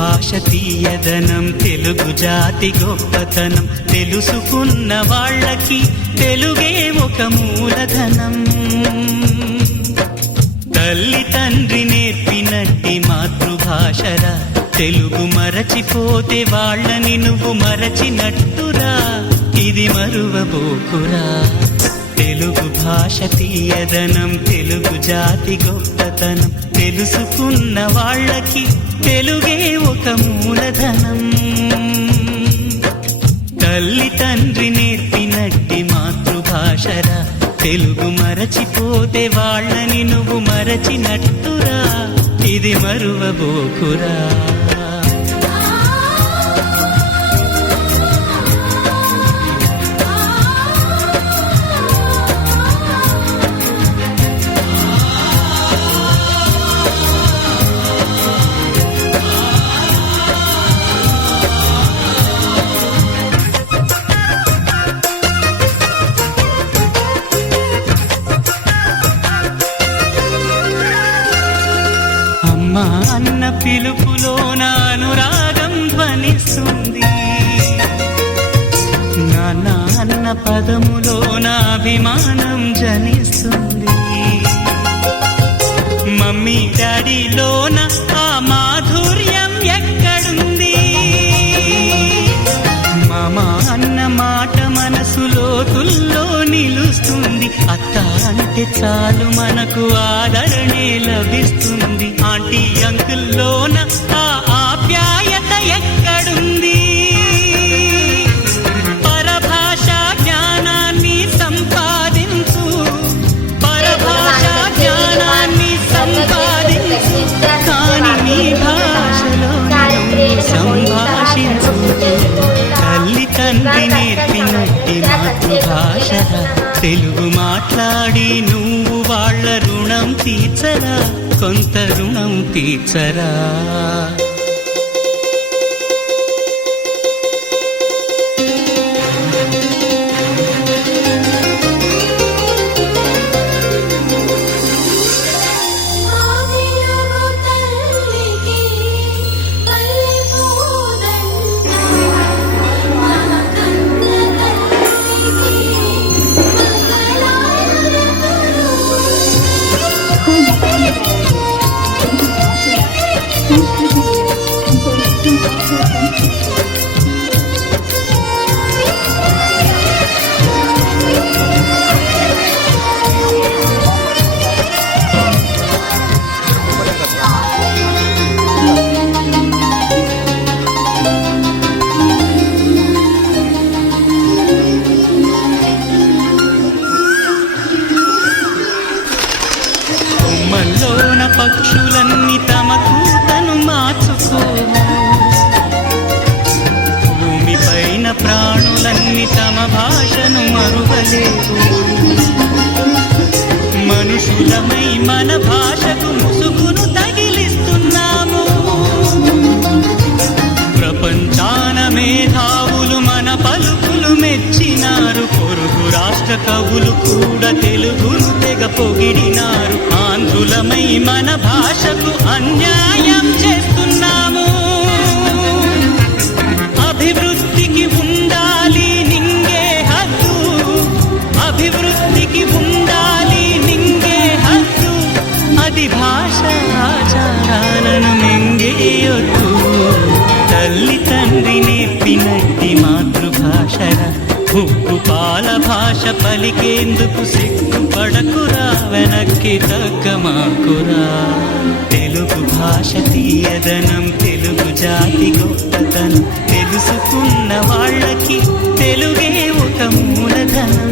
భాష తీయదనం, తెలుగు జాతి గొప్పతనం, తెలుసుకున్న వాళ్ళకి తెలుగే ఒక మూలధనం. తల్లి తండ్రి నేర్పినట్టి మాతృభాషరా, తెలుగు మరచిపోతే వాళ్ళని నువ్వు మరచినట్టురా, ఇది మరువబోకురా. తెలుగు భాష తీయదనం, తెలుగు జాతి గొప్పతనం, తెలుసుకున్న వాళ్ళకి తెలుగే ఒక మూలధనం. తల్లి తండ్రి నేర్పినట్టి మాతృభాషరా, తెలుగు మరచిపోతే వాళ్ళని నువ్వు మరచినట్టురా, ఇది మరువబోకురా. అమ్మా అన్న పిలుపులోన అనురాగం ధ్వనిస్తుంది, నాన్న అన్న పదములోన అభిమానం జనిస్తుంది, మమ్మీ డాడీలోన ఆ మాధుర్యం ఎక్కడుంది, మామ అన్న మాట మనసులో తుల్లో నిలుస్తుంది, అత్త అంటే చాలు మనకు ఆదరణే లభిస్తుంది, ఆంటీ అంకుల్లోన ఆ ఆప్యాయత ఎక్కడుంది. పరభాషా జ్ఞానాన్ని సంపాదించు, పరభాషా జ్ఞానాన్ని సంపాదించు, కాని నీ భాషలో సంభాషించు. తల్లి తండ్రి నేర్పినట్టి మాతృభాష, తెలుగు మాట్లాడి నువ్వు వాళ్ళ రుణం తీర్చరా, కొంత రుణం తీర్చరా. కొమ్మల్లోన పక్షులన్నీ తమ కూతను మార్చుకోవు, భూమిపైన ప్రాణులన్నీ తమ భాషను మరువలేవు, మనుషులమై మన భాషకు ముసుగును తగిలిస్తున్నాము, ప్రపంచాన మేధావులు మన పలుకులు మెచ్చినారు, పొరుగు రాష్ట్ర కవులు కూడా తెలుగును తెగ పొగిడినారు, ఆంధ్రులమై మన భాషకు అన్యాయం చేస్తున్నాము. అభివృద్ధికి ఉండాలి నింగే హద్దు, అభివృద్ధికి ఉండాలి నింగే హద్దు, అది భాష ఆచారాలను మింగేయొద్దు. తల్లి తండ్రి నేర్పినట్టి మాతృభాషరా, ఉప్పు పాల భాష పలికేందుకు సిగ్గుపడకురా, వెనక్కి తగ్గమాకురా. తెలుగు భాష తీయదనం, తెలుగు జాతి గొప్పతనం, తెలుసుకున్న వాళ్ళకి తెలుగే ఒక మూలధనం.